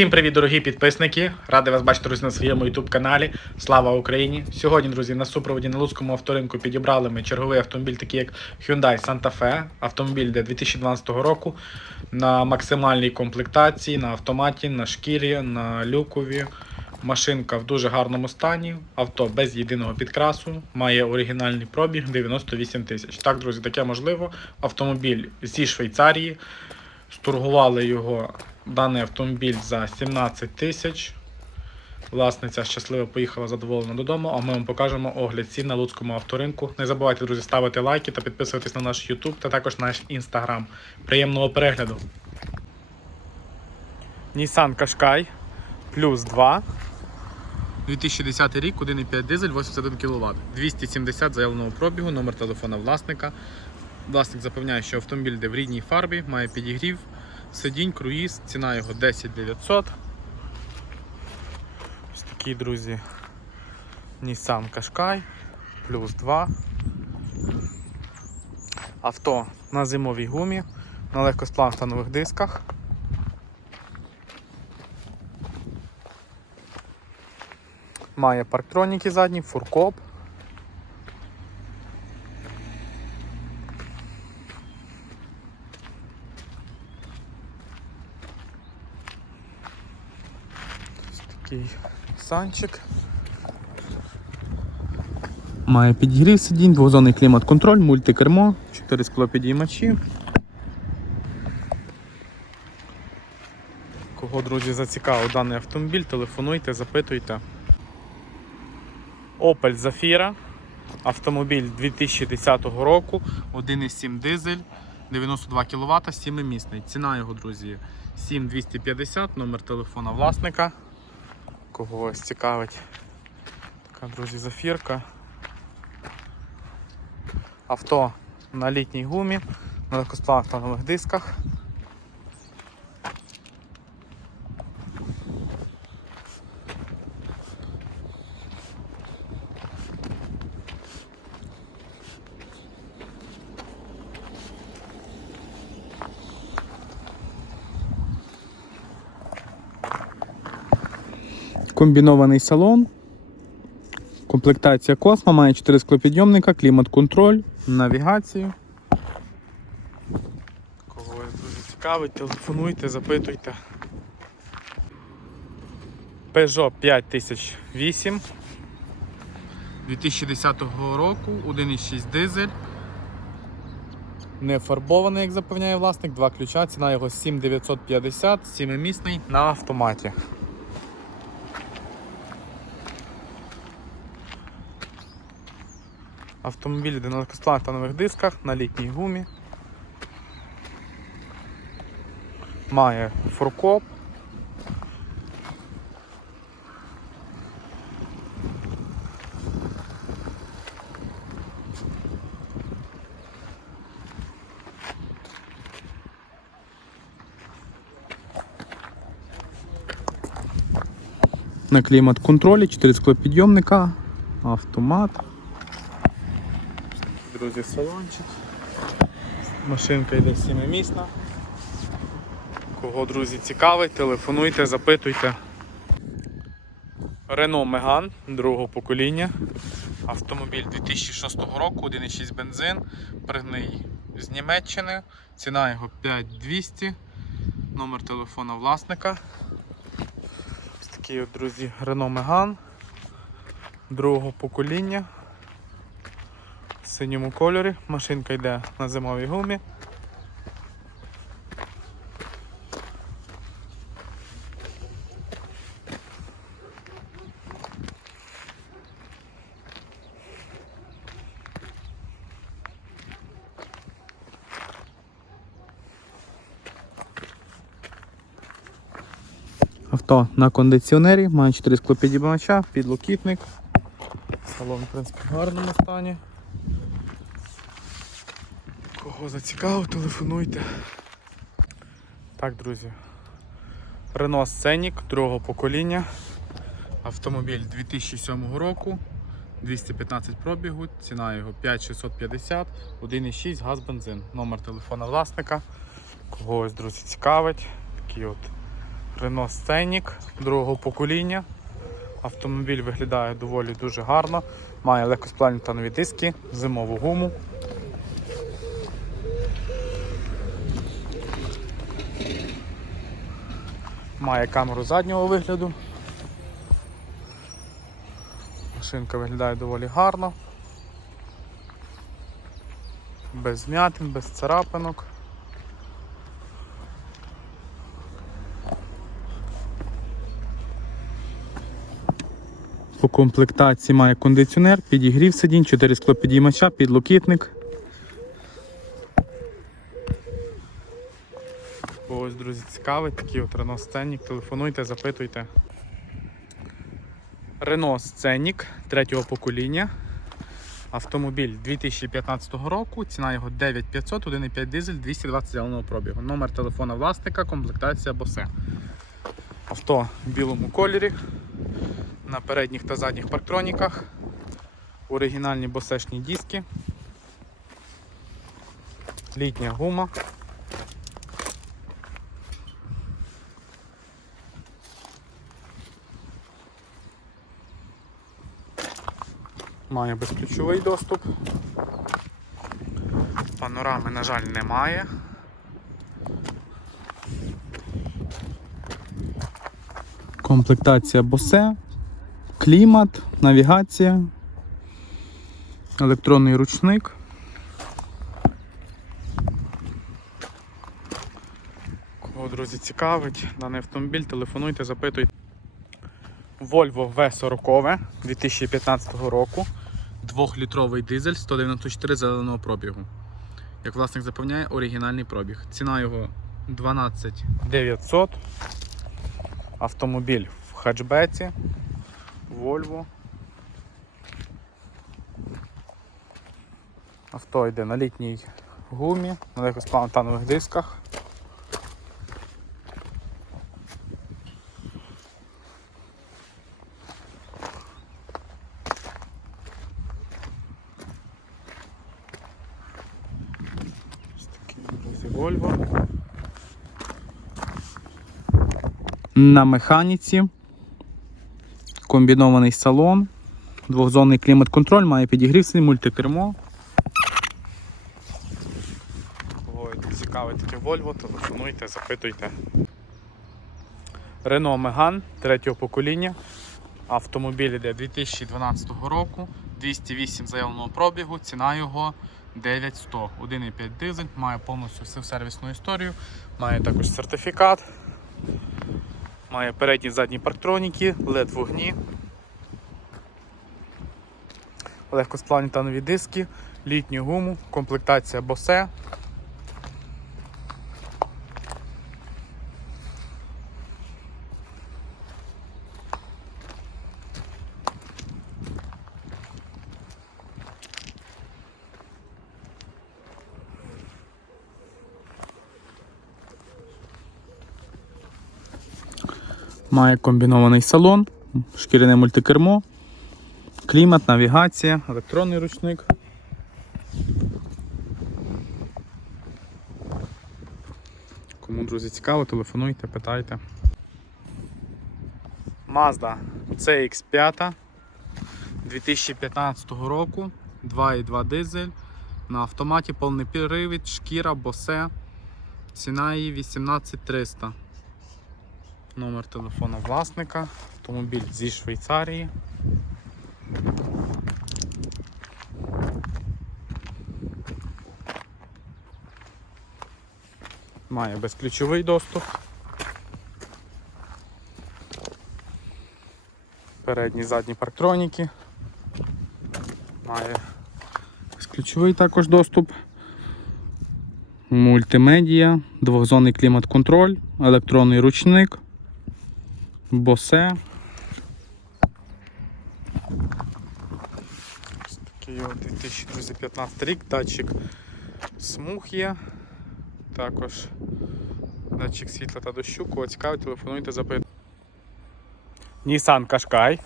Всім привіт, дорогі підписники! Радий вас бачити, друзі, на своєму YouTube каналі. Слава Україні! Сьогодні, друзі, на супроводі на Луцькому авторинку підібрали ми черговий автомобіль, такий як Hyundai Santa Fe. Автомобіль де 2012 року на максимальній комплектації, на автоматі, на шкірі, на люкові. Машинка в дуже гарному стані, авто без єдиного підкрасу, має оригінальний пробіг 98 тисяч. Так, друзі, таке можливо. Автомобіль зі Швейцарії. Стургували його даний автомобіль за 17 тисяч. Власниця щасливо поїхала задоволена додому, а ми вам покажемо огляд цін на Луцькому авторинку. Не забувайте, друзі, ставити лайки та підписуватись на наш YouTube та також наш Instagram. Приємного перегляду. Nissan Qashqai плюс 2. 2010 рік, 1,5 дизель, 81 кВт. 270 заявленого пробігу, номер телефона власника. Власник запевняє, що автомобіль йде в рідній фарбі, має підігрів, сидінь, круїз, ціна його 10 900. Ось такі, друзі, Nissan Qashqai плюс 2. Авто на зимовій гумі, на легкосплавних дисках. Має парктроніки задні, фуркоп. Ось такий санчик. Має підігрів сидінь, двозонний клімат-контроль, мультикермо, 4 склопідіймачі. Кого, друзі, зацікавив даний автомобіль, телефонуйте, запитуйте. Opel Zafira. Автомобіль 2010 року, 1,7 дизель, 92 кВт, 7-місний. Ціна його, друзі, 7250, номер телефона власника. Кого ось цікавить. Така, друзі, зафірка. Авто на літній гумі, на легкосплавних дисках. Комбінований салон. Комплектація Космо, має 4 склопідйомника, клімат-контроль, навігацію. Кого дуже цікавить, телефонуйте, запитуйте. Peugeot 5008 2010 року, 1,6 дизель. Не фарбований, як запевняє власник, два ключа, ціна його 7950, 7-місний на автоматі. Автомобіль йде на легкосплавних дисках, на літній гумі. Має фуркоп. На клімат-контролі, 4 склопідйомника, автомат. Друзі, салончик. Машинка йде сімимісна. Кого, друзі, цікавить, телефонуйте, запитуйте. Renault Megane другого покоління. Автомобіль 2006 року, 1,6 бензин, пригний з Німеччини. Ціна його 5200. Номер телефона власника. Ось такий друзі, Renault Megane другого покоління в синьому кольорі. Машинка йде на зимовій гумі. Авто на кондиціонері, має 4 склопідіймача, підлокітник. Салон, в принципі, в гарному стані. Кого зацікавив, телефонуйте. Так, друзі. Renault Scenic другого покоління. Автомобіль 2007 року. 215 пробігу, ціна його 5650, 1,6 газ бензин. Номер телефона власника. Когось, друзі, цікавить. Такий от Renault Scenic другого покоління. Автомобіль виглядає доволі дуже гарно. Має легкосплавні танові диски, зимову гуму. Має камеру заднього вигляду. Машинка виглядає доволі гарно. Без вмятин, без царапинок. По комплектації має кондиціонер, підігрів сидінь, 4 склопідіймача, підлокітник. Ось, друзі, цікавий такий от Renault Scenic. Телефонуйте, запитуйте. Renault Scenic третього покоління. Автомобіль 2015 року, ціна його 9500, 1,5 дизель, 220 зеленого пробігу. Номер телефона власника, комплектація Bose. Авто в білому кольорі, на передніх та задніх парктроніках, оригінальні босешні диски, літня гума. Має безключовий доступ. Панорами, на жаль, немає. Комплектація Bose, клімат, навігація, електронний ручник. Кого, друзі, цікавить даний автомобіль, телефонуйте, запитуйте. Volvo V40 2015 року. 2-літровий дизель 194 зеленого пробігу. Як власник запевняє, оригінальний пробіг. Ціна його 12 900. Автомобіль в хатчбеці. Volvo. Авто йде на літній гумі, на легкосплавно-танових дисках. Ось такий, друзі, Volvo. На механіці. Комбінований салон. Двохзонний клімат-контроль, має підігрів свій мультикермо. Кого цікаве таке Volvo, телефонуйте, запитуйте. Renault Megane третього покоління. Автомобіль іде 2012 року, 208 заявленого пробігу, ціна його 9100. 1,5 дизель, має повністю всю сервісну історію, має також сертифікат, має передні задні парктроніки, LED вогні, легкосплавні танові диски, літню гуму, комплектація Bose. Має комбінований салон, шкіряне мультикермо, клімат, навігація, електронний ручник. Кому, друзі, цікаво, телефонуйте, питайте. Mazda CX5 2015 року, 2,2 дизель. На автоматі повний привід, шкіра, босе. Ціна її 18300. Номер телефона власника, автомобіль зі Швейцарії. Має безключовий доступ. Передні задні парктроніки. Має безключовий також доступ. Мультимедія, двохзонний клімат-контроль, електронний ручник. Босе. Ось такий от 2015 рік, датчик смуг є. Також датчик світла та дощу. Кого цікавить, телефонуйте, запитуйте. Nissan Qashqai.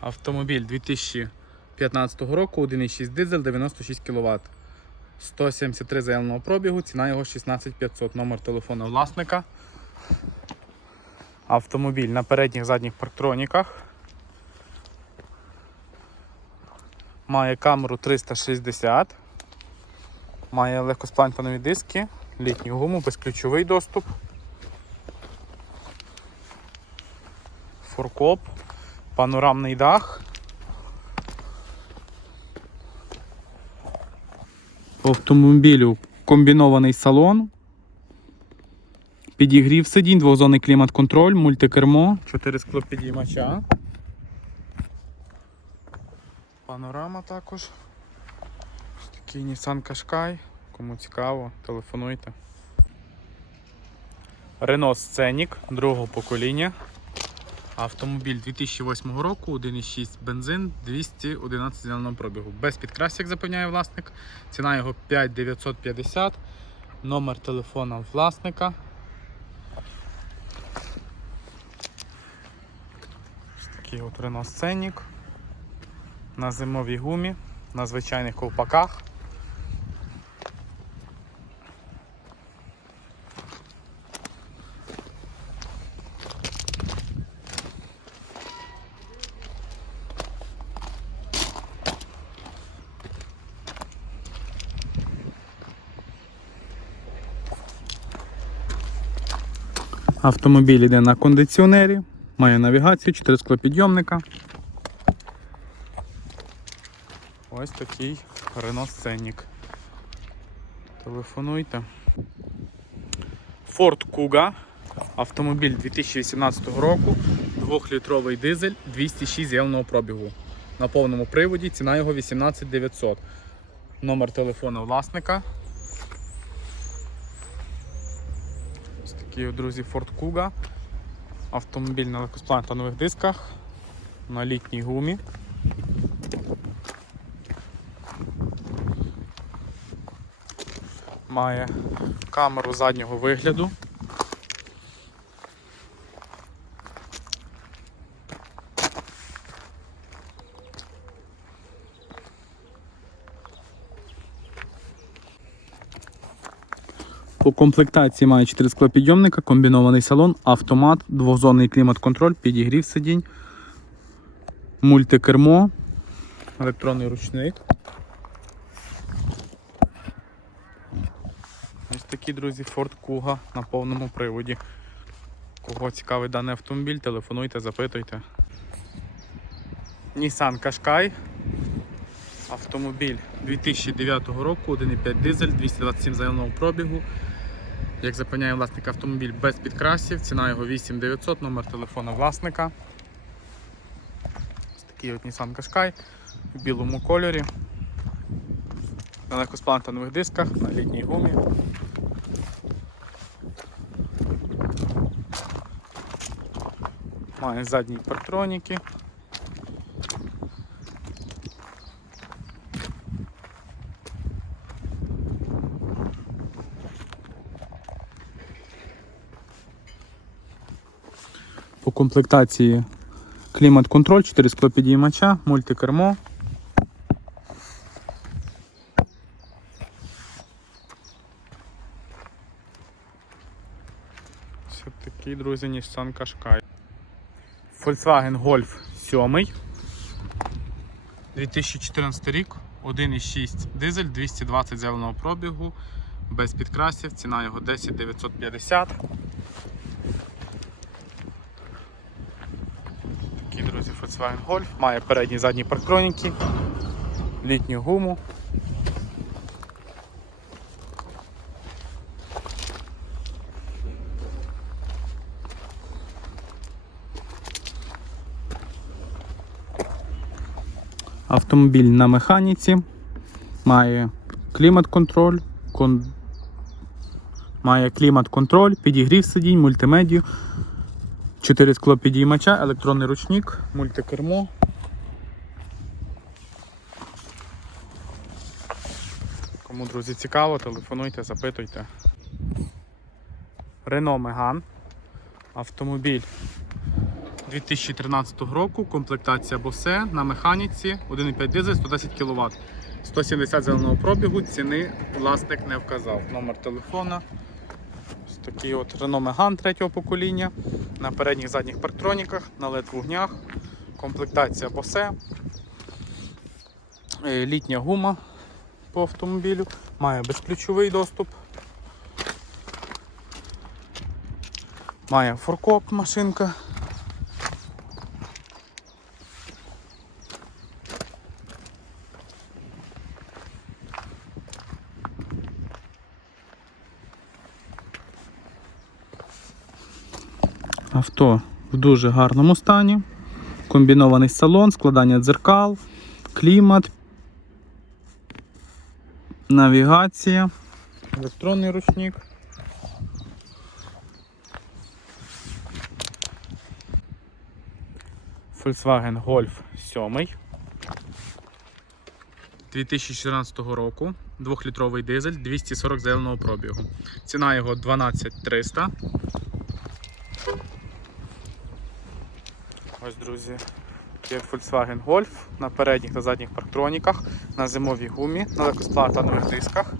Автомобіль 2015 року, 1,6 дизель, 96 кВт. 173 заявленого пробігу, ціна його 16500. Номер телефона власника. Автомобіль на передніх задніх парктроніках. Має камеру 360. Має легкосплантанові диски, літню гуму, безключовий доступ. Фуркоп, панорамний дах. По автомобілю комбінований салон. Підігрів сидінь, двозонний клімат-контроль, мультикермо, 4 склопідіймача. Панорама також. Ось Такий Nissan Qashqai. Кому цікаво, телефонуйте. Renault Scenic другого покоління. Автомобіль 2008 року, 1,6 бензин, 211 зеленого пробігу. Без підкрасів, як запевняє власник. Ціна його 5950. Номер телефона власника. Ось Такий от Renault. На зимовій гумі, на звичайних ковпаках. Автомобіль йде на кондиціонері, має навігацію, 4 склопідйомника. Ось такий Renault Scenic. Телефонуйте. Ford Kuga. Автомобіль 2018 року. 2-літровий дизель 206 з'явленого пробігу. На повному приводі ціна його 18 900. Номер телефону власника. Ось такий, друзі, Ford Kuga. Автомобіль на легкосплантанових дисках, на літній гумі. Має камеру заднього вигляду. По комплектації має 4 склопідйомника, комбінований салон, автомат, двозонний клімат-контроль, підігрів сидінь, мультикермо, електронний ручник. Ось такі, друзі, Ford Kuga на повному приводі. Кого цікавий даний автомобіль, телефонуйте, запитуйте. Nissan Qashqai. Автомобіль 2009 року, 1,5 дизель, 227 заявного пробігу. Як запевняє власник автомобіль без підкрасів, ціна його 8900, номер телефона власника. Ось такий от Nissan Qashqai в білому кольорі. На легкосплантанових дисках, на літній гумі. Має задні партроніки. По комплектації клімат-контроль, 4 склопідіймача, мультикермо. Ось такий, друзі, Nissan Qashqai. Volkswagen Golf 7. 2014 рік, 1,6 дизель, 220 зеленого пробігу, без підкрасів, ціна його 10 950. Такий, друзі, Volkswagen Golf. Має передні і задні парктроніки, літню гуму. Автомобіль на механіці, має клімат-контроль, кон... має клімат-контроль, підігрів сидінь, мультимедію, 4 скло підіймача, електронний ручник, мультикермо. Кому, друзі, цікаво, телефонуйте, запитуйте. Renault Megane. Автомобіль 2013 року, комплектація Bose на механіці, 1,5 дизель, 110 кВт. 170 зеленого пробігу, ціни власник не вказав. Номер телефона. Такий от Renault Megane третього покоління. На передніх задніх парктроніках, на led вугнях, комплектація Bose, Е, літня гума по автомобілю, має безключовий доступ. Має форкоп машинка. Авто в дуже гарному стані. Комбінований салон, складання дзеркал, клімат, навігація, електронний ручник. Volkswagen Golf 7. 2014 року. 2-літровий дизель, 240 зеленого пробігу. Ціна його 12300. Ось, друзі, є Volkswagen Golf на передніх та задніх парктроніках, на зимовій гумі, на легкосплатанових дисках.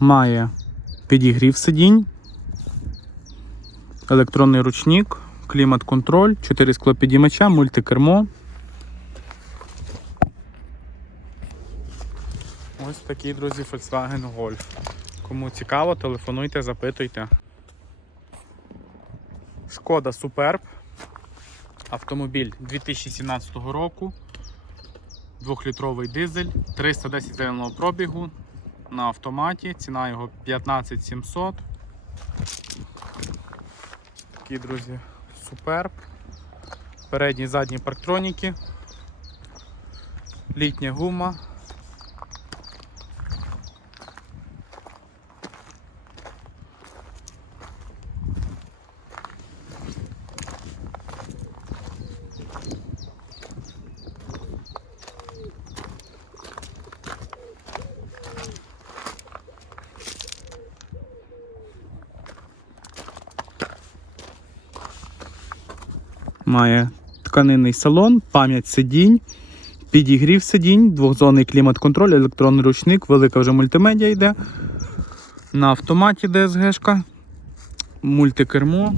Має підігрів сидінь, електронний ручник, клімат-контроль, 4 склопідіймача, мультикермо. Ось такий, друзі, Volkswagen Golf. Кому цікаво, телефонуйте, запитуйте. Шкода Superb. Автомобіль 2017 року. 2-літровий дизель, 310 зеленого пробігу на автоматі. Ціна його 15700. Такі, друзі, суперб. Передні і задні парктроніки. Літня гума. Має тканинний салон, пам'ять сидінь, підігрів сидінь, двохзонний клімат-контроль, електронний ручник, велика вже мультимедіа йде. На автоматі DSG-шка, мультикермо.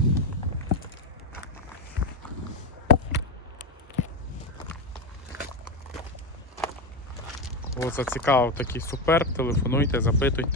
О, зацікавив такий суперб, телефонуйте, запитуйте.